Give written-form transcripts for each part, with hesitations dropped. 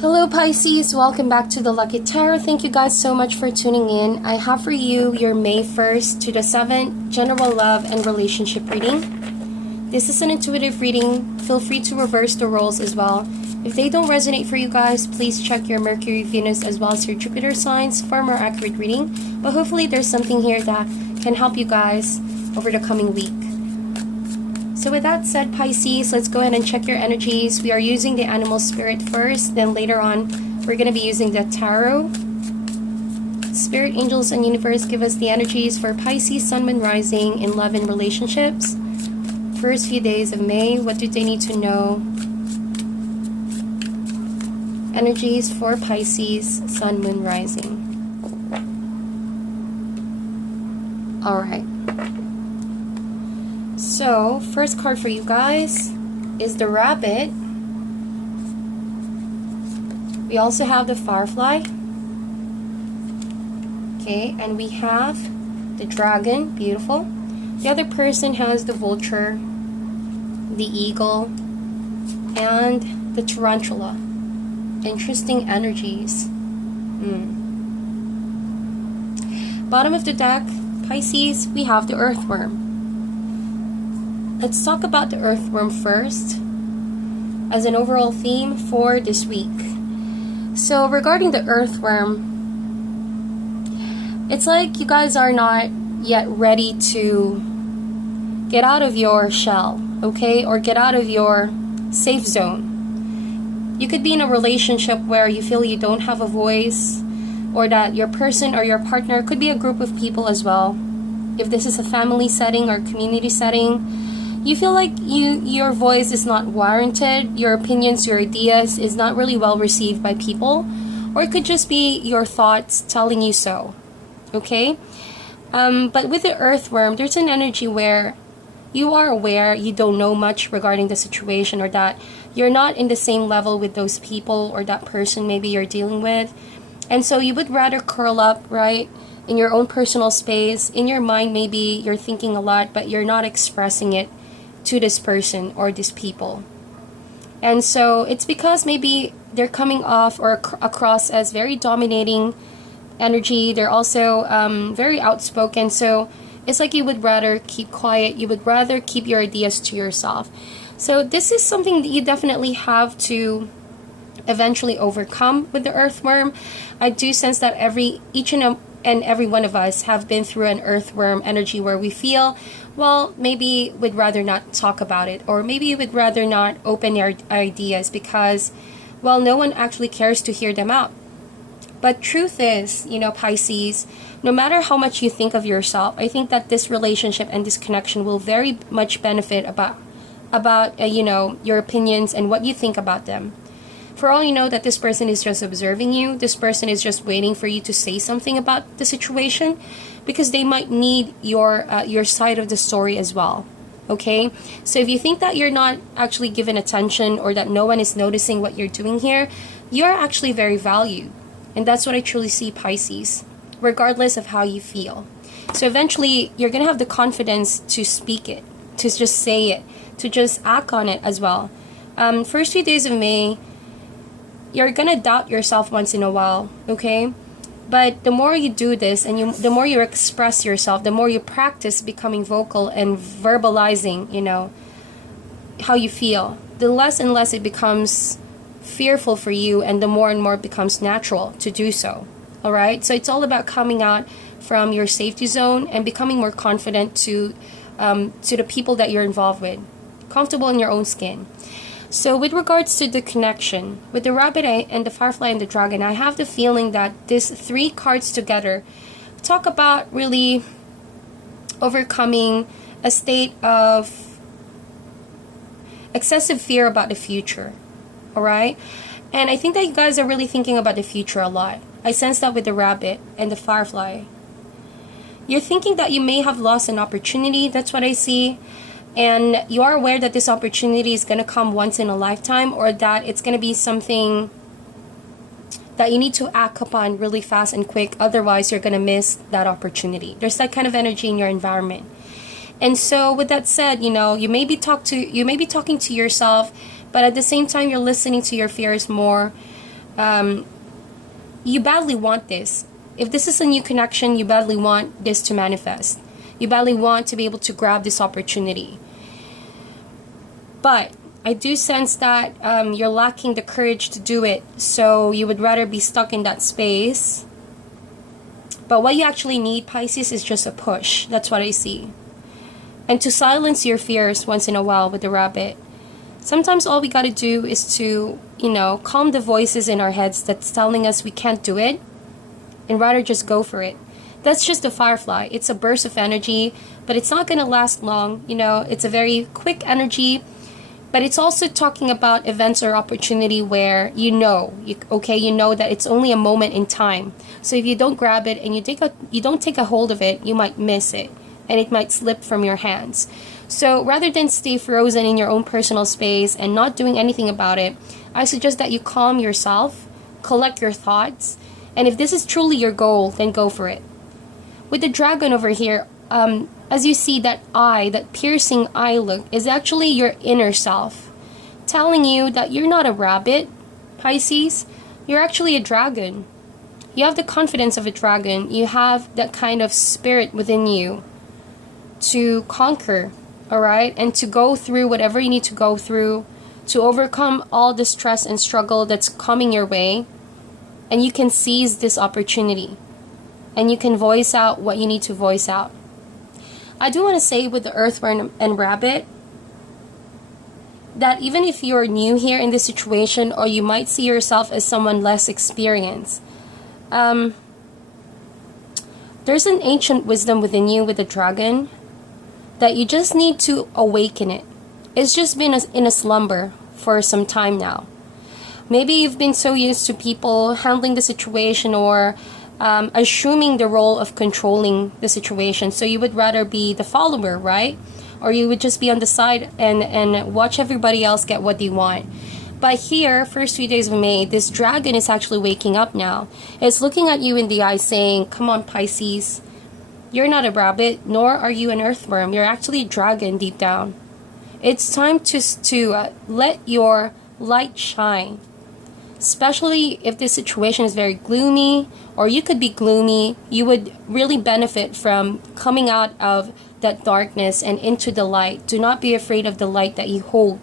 Hello Pisces, welcome back to the Lucky Tarot. Thank you guys so much for tuning in. I have for you your May 1st to the 7th general love and relationship reading. This is an intuitive reading. Feel free to reverse the roles as well. If they don't resonate for you guys, please check your Mercury, Venus, as well as your Jupiter signs for a more accurate reading. But hopefully there's something here that can help you guys over the coming week. So with that said, Pisces, let's go ahead and check your energies. We are using the animal spirit first, then later on we're going to be using the tarot. Spirit, angels, and universe, give us the energies for Pisces, Sun, Moon, Rising in love and relationships. First few days of May, what do they need to know? Energies for Pisces, Sun, Moon, Rising. Alright. So, first card for you guys is the Rabbit. We also have the Firefly. Okay, and we have the Dragon, beautiful. The other person has the Vulture, the Eagle, and the Tarantula. Interesting energies. Bottom of the deck, Pisces, we have the Earthworm. Let's talk about the Earthworm first as an overall theme for this week. So regarding the Earthworm, it's like you guys are not yet ready to get out of your shell, okay? Or get out of your safe zone. You could be in a relationship where you feel you don't have a voice, or that your person or your partner could be a group of people as well. If this is a family setting or community setting, you feel like your voice is not warranted, your opinions, your ideas is not really well received by people, or it could just be your thoughts telling you so, okay? But with the Earthworm, there's an energy where you are aware you don't know much regarding the situation, or that you're not in the same level with those people or that person maybe you're dealing with, and so you would rather curl up, right, in your own personal space. In your mind, maybe you're thinking a lot, but you're not expressing it to this person or these people. And so it's because maybe they're coming off or across as very dominating energy. They're also very outspoken. So it's like you would rather keep quiet. You would rather keep your ideas to yourself. So this is something that you definitely have to eventually overcome with the Earthworm. I do sense that each and every one of us have been through an Earthworm energy where we feel, well, maybe we'd rather not talk about it, or maybe we'd rather not open our ideas because, well, no one actually cares to hear them out. But truth is, Pisces, no matter how much you think of yourself, I think that this relationship and this connection will very much benefit about your opinions and what you think about them. For all you know that this person is just observing you, this person is just waiting for you to say something about the situation, because they might need your side of the story as well, okay? So if you think that you're not actually given attention, or that no one is noticing what you're doing here, you're actually very valued. And that's what I truly see, Pisces, regardless of how you feel. So eventually, you're going to have the confidence to speak it, to just say it, to just act on it as well. First few days of May, you're gonna doubt yourself once in a while, okay? But the more you do this, and the more you express yourself, the more you practice becoming vocal and verbalizing, how you feel, the less and less it becomes fearful for you, and the more and more it becomes natural to do so. All right? So it's all about coming out from your safety zone and becoming more confident to the people that you're involved with, comfortable in your own skin. So with regards to the connection with the Rabbit and the Firefly and the Dragon, I have the feeling that these three cards together talk about really overcoming a state of excessive fear about the future. Alright? And I think that you guys are really thinking about the future a lot. I sense that with the Rabbit and the Firefly. You're thinking that you may have lost an opportunity. That's what I see. And you are aware that this opportunity is going to come once in a lifetime, or that it's going to be something that you need to act upon really fast and quick. Otherwise, you're going to miss that opportunity. There's that kind of energy in your environment. And so with that said, you may be talking to yourself, but at the same time, you're listening to your fears more. you badly want this. If this is a new connection, you badly want this to manifest. You badly want to be able to grab this opportunity. But I do sense that you're lacking the courage to do it, so you would rather be stuck in that space. But what you actually need, Pisces, is just a push. That's what I see. And to silence your fears once in a while with the rabbit. Sometimes all we gotta do is to, calm the voices in our heads that's telling us we can't do it, and rather just go for it. That's just the firefly. It's a burst of energy, but it's not gonna last long. It's a very quick energy. But it's also talking about events or opportunity where you know that it's only a moment in time. So if you don't grab it and you don't take a hold of it, you might miss it and it might slip from your hands. So rather than stay frozen in your own personal space and not doing anything about it, I suggest that you calm yourself, collect your thoughts, and if this is truly your goal, then go for it. With the dragon over here, as you see, that piercing eye look is actually your inner self telling you that you're not a rabbit, Pisces. You're actually a dragon. You have the confidence of a dragon. You have that kind of spirit within you to conquer, all right? And to go through whatever you need to go through, to overcome all the stress and struggle that's coming your way. And you can seize this opportunity. And you can voice out what you need to voice out. I do want to say with the earthworm and rabbit that even if you're new here in this situation, or you might see yourself as someone less experienced, there's an ancient wisdom within you with the dragon that you just need to awaken it. It's just been in a slumber for some time now. Maybe you've been so used to people handling the situation or assuming the role of controlling the situation. So you would rather be the follower, right? Or you would just be on the side and watch everybody else get what they want. But here, first few days of May, this dragon is actually waking up now. It's looking at you in the eye saying, come on, Pisces. You're not a rabbit, nor are you an earthworm. You're actually a dragon deep down. It's time to let your light shine. Especially if this situation is very gloomy, or you could be gloomy, you would really benefit from coming out of that darkness and into the light. Do not be afraid of the light that you hold.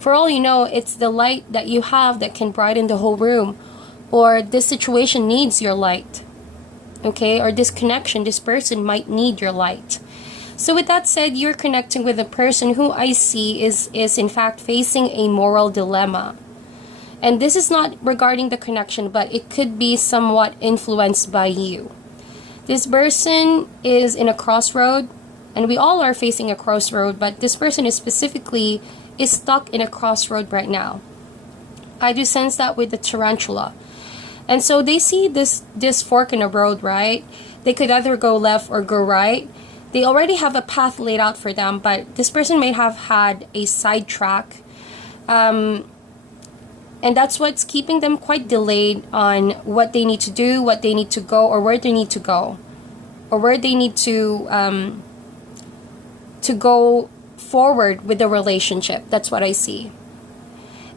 For all you know, it's the light that you have that can brighten the whole room. Or this situation needs your light. Okay? Or this connection, this person might need your light. So with that said, you're connecting with a person who I see is in fact facing a moral dilemma. And this is not regarding the connection, but it could be somewhat influenced by you. This person is in a crossroad, and we all are facing a crossroad, but this person is stuck in a crossroad right now. I do sense that with the tarantula. And so they see this fork in a road, right? They could either go left or go right. They already have a path laid out for them, but this person may have had a sidetrack. And that's what's keeping them quite delayed on what they need to do, what they need to go, or where they need to go. Or where they need to go forward with the relationship. That's what I see.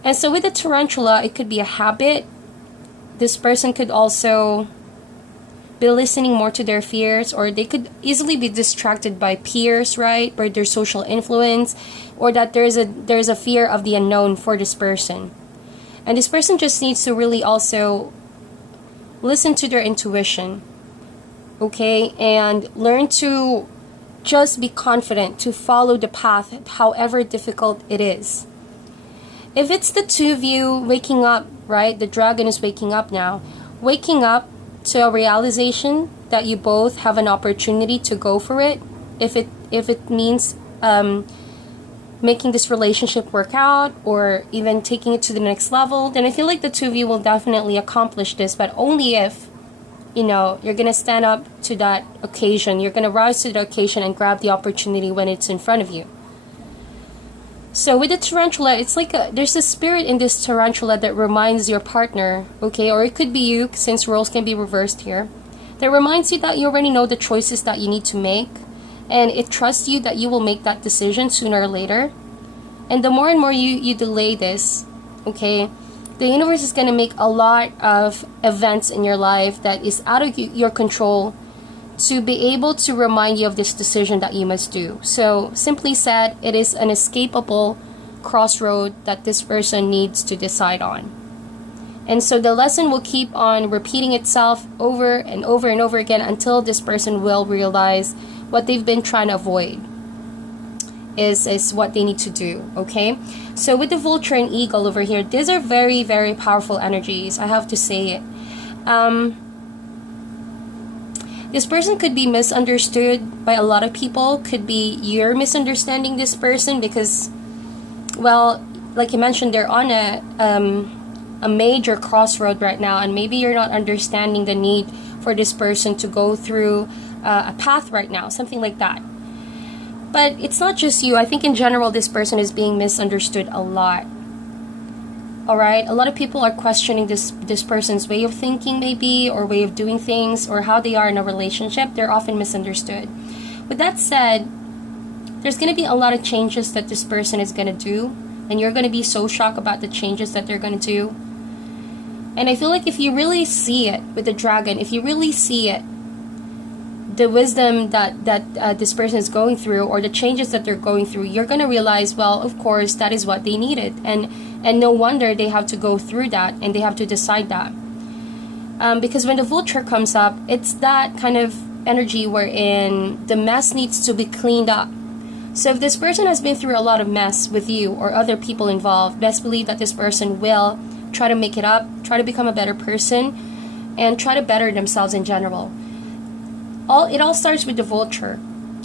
And so with the tarantula, it could be a habit. This person could also be listening more to their fears, or they could easily be distracted by peers, right? By their social influence, or that there's a fear of the unknown for this person. And this person just needs to really also listen to their intuition, okay? And learn to just be confident to follow the path, however difficult it is. If it's the two of you waking up, right? The dragon is waking up now. Waking up to a realization that you both have an opportunity to go for it. If it means making this relationship work out, or even taking it to the next level, then I feel like the two of you will definitely accomplish this, but only if, you're going to stand up to that occasion. You're going to rise to the occasion and grab the opportunity when it's in front of you. So with the tarantula, it's like there's a spirit in this tarantula that reminds your partner, okay, or it could be you, since roles can be reversed here, that reminds you that you already know the choices that you need to make, and it trusts you that you will make that decision sooner or later. And the more and more you delay this, okay, The universe is going to make a lot of events in your life that is out of your control to be able to remind you of this decision that you must do. So simply said, it is an escapable crossroad that this person needs to decide on. And so the lesson will keep on repeating itself over and over and over again until this person will realize what they've been trying to avoid is what they need to do, okay? So with the vulture and eagle over here, these are very, very powerful energies. I have to say it. This person could be misunderstood by a lot of people. Could be you're misunderstanding this person because, well, like you mentioned, they're on a major crossroad right now, and maybe you're not understanding the need for this person to go through a path right now, something like that. But it's not just you. I think in general, this person is being misunderstood a lot. Alright? A lot of people are questioning this person's way of thinking maybe, or way of doing things, or how they are in a relationship. They're often misunderstood. With that said, there's going to be a lot of changes that this person is going to do. And you're going to be so shocked about the changes that they're going to do. And I feel like if you really see it with the dragon, if you really see it, the wisdom that this person is going through, or the changes that they're going through, you're going to realize, well, of course, that is what they needed. And no wonder they have to go through that, and they have to decide that. Because when the vulture comes up, it's that kind of energy wherein the mess needs to be cleaned up. So if this person has been through a lot of mess with you or other people involved, best believe that this person will try to make it up, try to become a better person, and try to better themselves in general. It all starts with the vulture,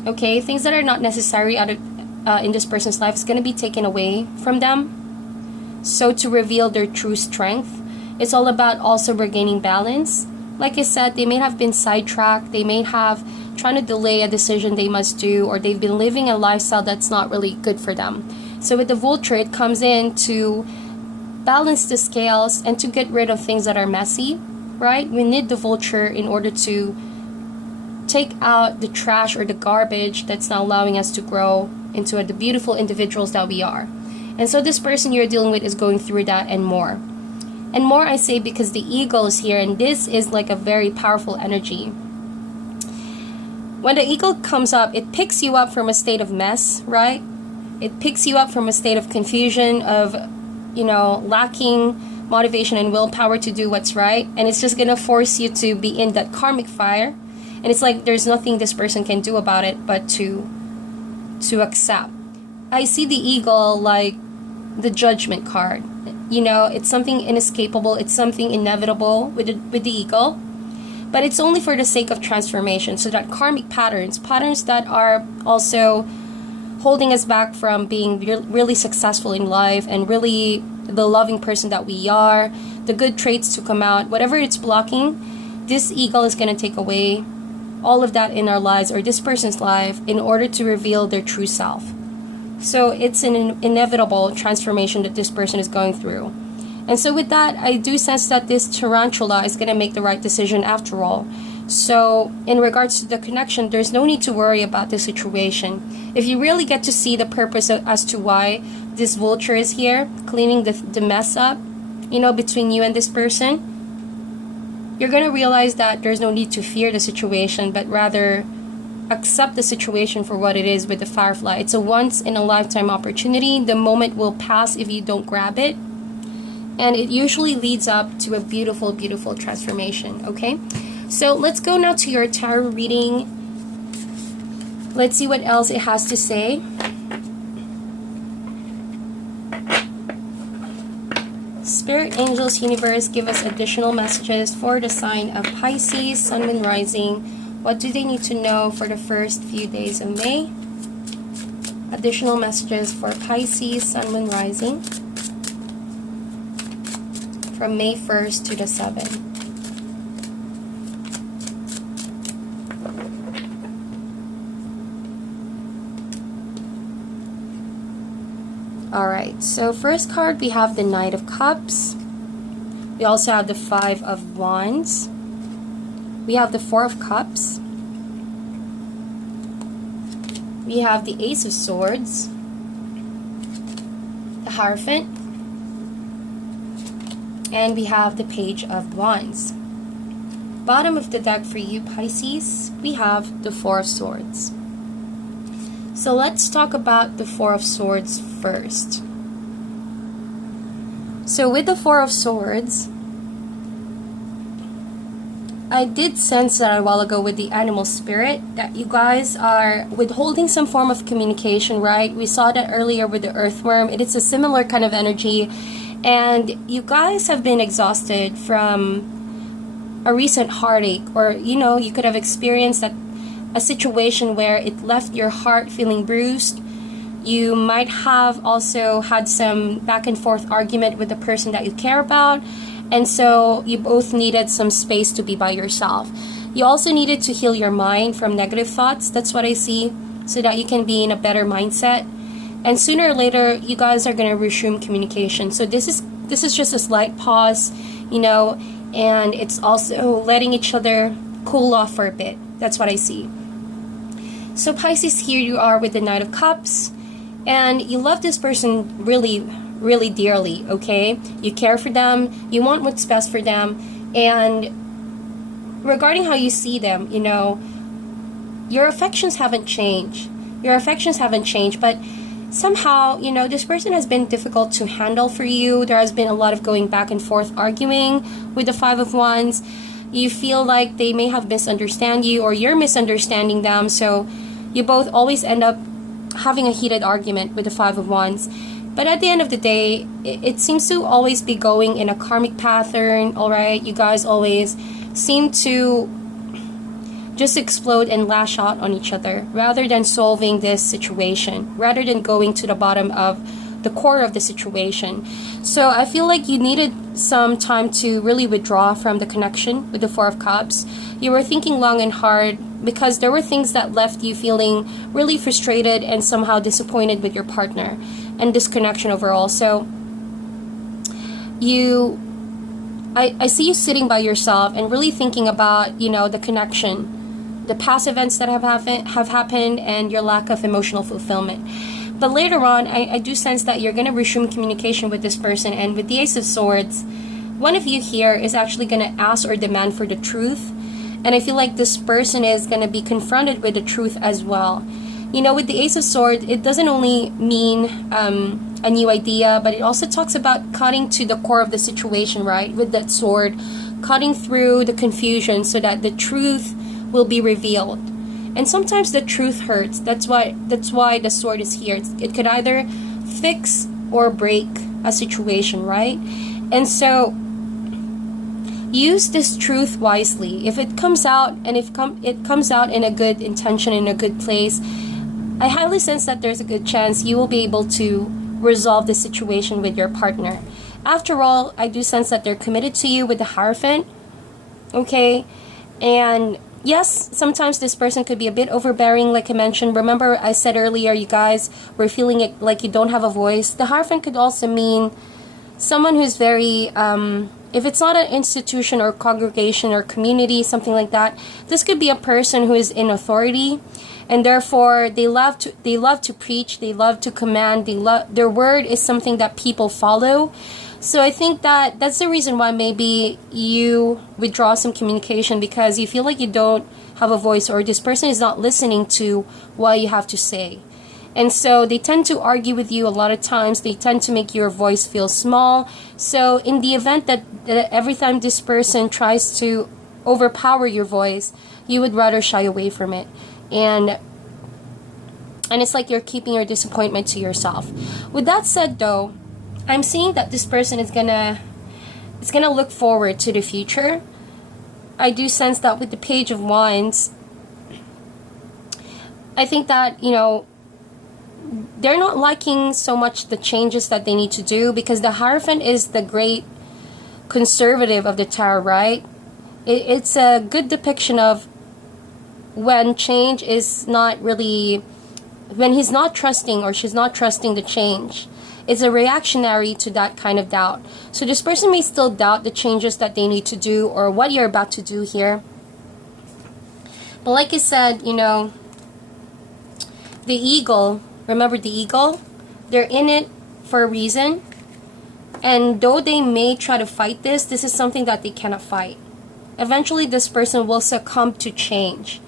okay? Things that are not necessary in this person's life is going to be taken away from them. So to reveal their true strength, it's all about also regaining balance. Like I said, they may have been sidetracked. They may have trying to delay a decision they must do, or they've been living a lifestyle that's not really good for them. So with the vulture, it comes in to balance the scales and to get rid of things that are messy, right? We need the vulture in order to take out the trash or the garbage that's not allowing us to grow into the beautiful individuals that we are. And so this person you're dealing with is going through that and more. And more I say because the eagle is here, and this is like a very powerful energy. When the eagle comes up, it picks you up from a state of mess, right? It picks you up from a state of confusion, of, lacking motivation and willpower to do what's right. And it's just going to force you to be in that karmic fire. And it's like there's nothing this person can do about it but to accept. I see the eagle like the judgment card. It's something inescapable. It's something inevitable with the eagle. But it's only for the sake of transformation. So that karmic patterns that are also holding us back from being really successful in life and really the loving person that we are, the good traits to come out, whatever it's blocking, this eagle is going to take away all of that in our lives, or this person's life, in order to reveal their true self. So it's an inevitable transformation that this person is going through. And so with that, I do sense that this tarantula is going to make the right decision after all. So in regards to the connection, there's no need to worry about the situation. If you really get to see the purpose as to why this vulture is here, cleaning the mess up, between you and this person, you're going to realize that there's no need to fear the situation, but rather accept the situation for what it is with the firefly. It's a once-in-a-lifetime opportunity. The moment will pass if you don't grab it. And it usually leads up to a beautiful, beautiful transformation, okay? So let's go now to your tarot reading. Let's see what else it has to say. Spirit, angels, universe, give us additional messages for the sign of Pisces, Sun, Moon, Rising. What do they need to know for the first few days of May? Additional messages for Pisces, Sun, Moon, Rising from May 1st to the 7th. Alright, so first card we have the Knight of Cups. We also have the Five of Wands. We have the Four of Cups. We have the Ace of Swords. The Hierophant. And we have the Page of Wands. Bottom of the deck for you, Pisces, we have the Four of Swords. So let's talk about the Four of Swords first. So with the Four of Swords, I did sense that a while ago with the animal spirit that you guys are withholding some form of communication, right? We saw that earlier with the earthworm. It is a similar kind of energy, and you guys have been exhausted from a recent heartache, or you could have experienced a situation where it left your heart feeling bruised. You might have also had some back and forth argument with the person that you care about, and so you both needed some space to be by yourself. You also needed to heal your mind from negative thoughts. That's what I see, so that you can be in a better mindset. And sooner or later, you guys are going to resume communication. So this is just a slight pause, and it's also letting each other cool off for a bit. That's what I see. So Pisces, here you are with the Knight of Cups, and you love this person really, really dearly, okay? You care for them, you want what's best for them, and regarding how you see them, your affections haven't changed. But somehow, this person has been difficult to handle for you. There has been a lot of going back and forth arguing with the Five of Wands. You feel like they may have misunderstood you, or you're misunderstanding them, so you both always end up having a heated argument with the Five of Wands. But at the end of the day, it seems to always be going in a karmic pattern, alright? You guys always seem to just explode and lash out on each other rather than solving this situation, rather than going to the bottom of the core of the situation. So I feel like you needed some time to really withdraw from the connection with the Four of Cups. You were thinking long and hard because there were things that left you feeling really frustrated and somehow disappointed with your partner and disconnection overall. So I see you sitting by yourself and really thinking about, the connection, the past events that have happened, and your lack of emotional fulfillment. But later on, I do sense that you're going to resume communication with this person. And with the Ace of Swords, one of you here is actually going to ask or demand for the truth. And I feel like this person is going to be confronted with the truth as well. With the Ace of Swords, it doesn't only mean a new idea, but it also talks about cutting to the core of the situation, right? With that sword, cutting through the confusion so that the truth will be revealed. And sometimes the truth hurts. That's why the sword is here. It could either fix or break a situation, right? And so use this truth wisely. If it comes out, and if it comes out in a good intention, in a good place, I highly sense that there's a good chance you will be able to resolve the situation with your partner. After all, I do sense that they're committed to you with the Hierophant, okay? And yes, sometimes this person could be a bit overbearing, like I mentioned. Remember, I said earlier, you guys were feeling it like you don't have a voice. The Hierophant could also mean someone who's very, if it's not an institution or congregation or community, something like that, this could be a person who is in authority, and therefore they love to preach, they love to command, their word is something that people follow. So I think that that's the reason why maybe you withdraw some communication, because you feel like you don't have a voice, or this person is not listening to what you have to say. And so they tend to argue with you a lot of times. They tend to make your voice feel small. So in the event that every time this person tries to overpower your voice, you would rather shy away from it. And it's like you're keeping your disappointment to yourself. With that said, though, I'm seeing that this person is gonna look forward to the future. I do sense that with the Page of Wands, I think that, they're not liking so much the changes that they need to do, because the Hierophant is the great conservative of the tarot, right? It's a good depiction of when change is not really, when he's not trusting or she's not trusting the change. It's a reactionary to that kind of doubt. So this person may still doubt the changes that they need to do or what you're about to do here. But like I said, the eagle, remember the eagle? They're in it for a reason. And though they may try to fight this, this is something that they cannot fight. Eventually, this person will succumb to change.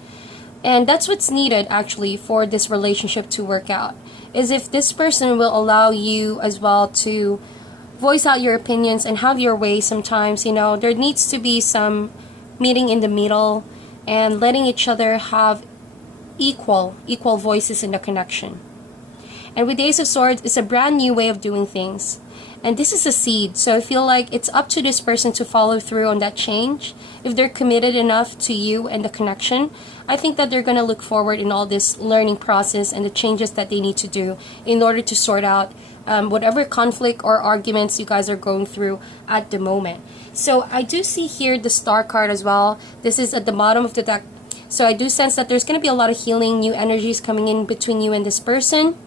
And that's what's needed actually for this relationship to work out. Is if this person will allow you as well to voice out your opinions and have your way sometimes, you know, there needs to be some meeting in the middle and letting each other have equal voices in the connection. And with the Ace of Swords, it's a brand new way of doing things. And this is a seed, so I feel like it's up to this person to follow through on that change. If they're committed enough to you and the connection, I think that they're going to look forward in all this learning process and the changes that they need to do in order to sort out whatever conflict or arguments you guys are going through at the moment. So I do see here the Star card as well. This is at the bottom of the deck. So I do sense that there's going to be a lot of healing, new energies coming in between you and this person.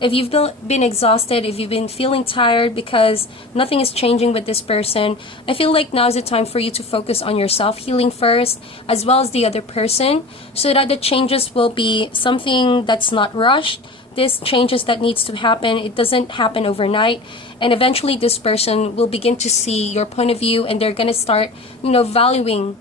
If you've been exhausted, if you've been feeling tired because nothing is changing with this person, I feel like now is the time for you to focus on your self-healing first, as well as the other person, so that the changes will be something that's not rushed. This changes that needs to happen, it doesn't happen overnight, and eventually this person will begin to see your point of view, and they're going to start, you know, valuing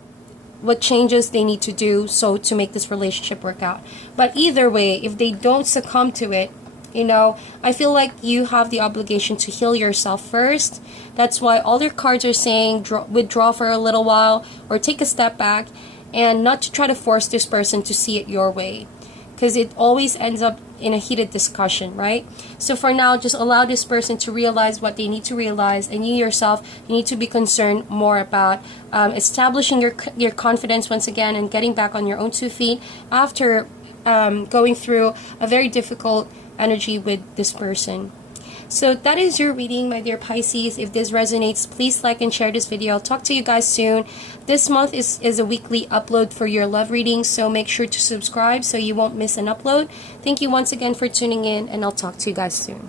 what changes they need to do so to make this relationship work out. But either way, if they don't succumb to it, you know, I feel like you have the obligation to heal yourself first. That's why all their cards are saying withdraw for a little while or take a step back, and not to try to force this person to see it your way, because it always ends up in a heated discussion, right? So for now, just allow this person to realize what they need to realize, and you yourself, you need to be concerned more about establishing your confidence once again and getting back on your own 2 feet after going through a very difficult energy with this person. So that is your reading, my dear Pisces. If this resonates, please like and share this video. I'll talk to you guys soon. This month is a weekly upload for your love reading, so make sure to subscribe so you won't miss an upload. Thank you once again for tuning in, and I'll talk to you guys soon.